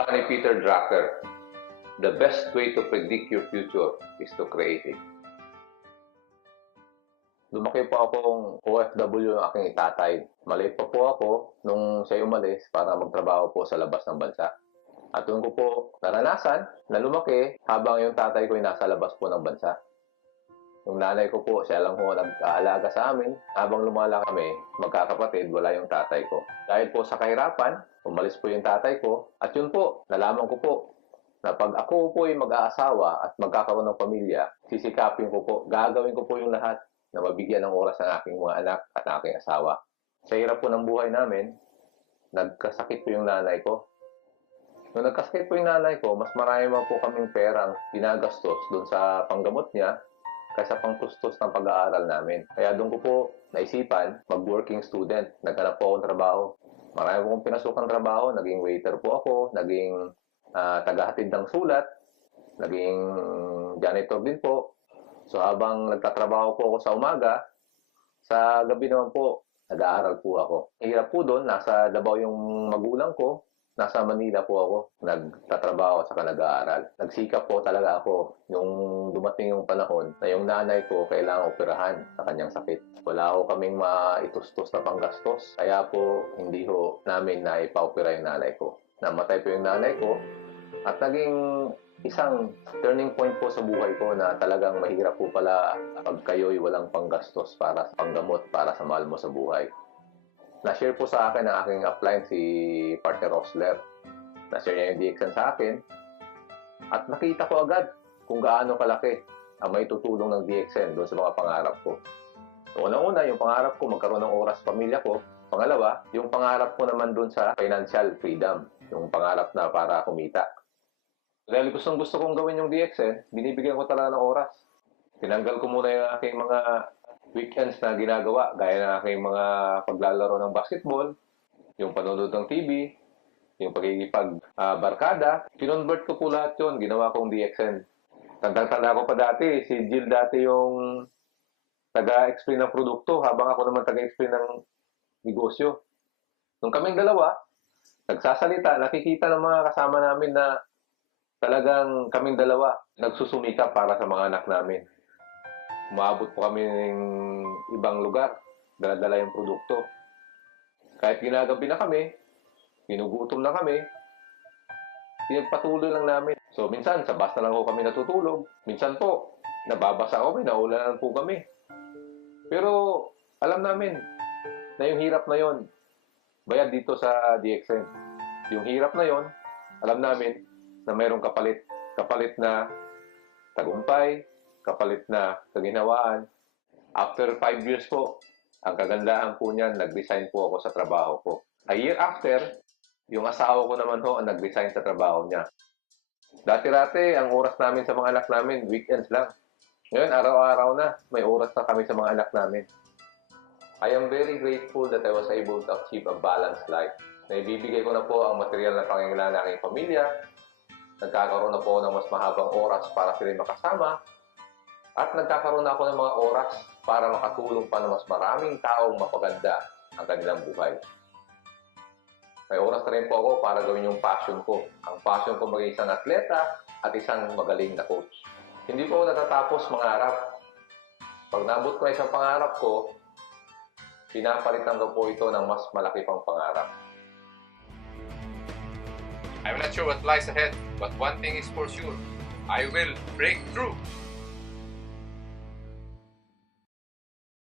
Sabi ni Peter Drucker, the best way to predict your future is to create it. Lumaki po akong OFW ng aking tatay. Maliit pa po ako nung siya umalis para magtrabaho po sa labas ng bansa. At doon ko po naranasan na lumaki habang yung tatay ko ay nasa labas po ng bansa. Yung nanay ko po, siya lang po nag-aalaga sa amin. Habang lumalaki kami, magkakapatid, wala yung tatay ko. Dahil po sa kahirapan, umalis po yung tatay ko. At yun po, nalaman ko po na pag ako po ay mag-aasawa at magkakaroon ng pamilya, sisikapin ko po, gagawin ko po yung lahat na mabigyan ng oras ang aking mga anak at aking asawa. Sa hirap po ng buhay namin, nagkasakit po yung nanay ko. Nung nagkasakit po yung nanay ko, mas marami po kaming perang ginagastos doon sa panggamot niya kaysa pangtustos ng pag-aaral namin. Kaya doon ko po naisipan mag-working student. Naghanap po akong trabaho. Marami po akong pinasukang trabaho. Naging waiter po ako, naging tagahatid ng sulat, naging janitor din po. So habang nagtatrabaho po ako sa umaga, sa gabi naman po, nag-aaral po ako. Hirap po doon, nasa Davao yung magulang ko, nasa Manila po ako, nagtatrabaho at saka nag-aaral. Nagsikap po talaga ako yung dumating yung panahon na yung nanay ko kailangang operahan sa kanyang sakit. Wala ho kaming maitustos na panggastos, kaya po hindi ho namin naipa-opera yung nanay ko. Namatay po yung nanay ko at naging isang turning point po sa buhay ko na talagang mahirap po pala pag kayo'y walang panggastos para sa panggamot, para sa mahal mo sa buhay. Na-share po sa akin ang aking upline si Partner Rosler. Na-share niya yung DXN sa akin. At nakita ko agad kung gaano kalaki ang may tutulong ng DXN doon sa mga pangarap ko. So, unang-una, yung pangarap ko magkaroon ng oras pamilya ko. Pangalawa, yung pangarap ko naman doon sa financial freedom. Yung pangarap na para kumita. Dahil gusto kong gawin yung DXN, binibigyan ko talaga ng oras. Tinanggal ko muna yung aking mga weekends na ginagawa, gaya ng aking mga paglalaro ng basketball, yung panonood ng TV, yung pagkikipag-barkada. Kinonvert ko po lahat yun, ginawa kong DXN. Tandang-tanda ko pa dati, si Jill dati yung taga-explain ng produkto, habang ako naman taga-explain ng negosyo. Nung kaming dalawa, nagsasalita, nakikita ng mga kasama namin na talagang kaming dalawa nagsusumikap para sa mga anak namin. Umabot po kami ng ibang lugar, dala-dala yung produkto. Kahit ginagabi na kami, ginugutom na kami, pinagpatuloy lang namin. So minsan, sa bus na lang po kami natutulog. Minsan po, nababasa kami, naulanan po kami. Pero alam namin na yung hirap na yon, bayad dito sa DXN. Yung hirap na yon, alam namin na mayroong kapalit. Kapalit na tagumpay, kapalit na kaginhawaan. After 5 years po, ang kagandahan po niyan, nag-resign po ako sa trabaho ko. A year after, yung asawa ko naman ho ang nag-resign sa trabaho niya. Dati-dati, ang oras namin sa mga anak namin, weekends lang. Ngayon, araw-araw na, may oras na kami sa mga anak namin. I am very grateful that I was able to achieve a balanced life. Naibibigay ko na po ang material na pangangailangan ng aking pamilya. Nagkakaroon na po ng mas mahabang oras para sila makasama. At nagkakaroon na ako ng mga oras para makatulong pa ng mas maraming taong mapaganda ang kanilang buhay. May oras na rin po ako para gawin yung passion ko. Ang passion ko maging isang atleta at isang magaling na coach. Hindi po ako natatapos mangarap. Pag nabot ko na isang pangarap ko, pinapalitan ko po ito ng mas malaki pang pangarap. I'm not sure what lies ahead, but one thing is for sure, I will break through.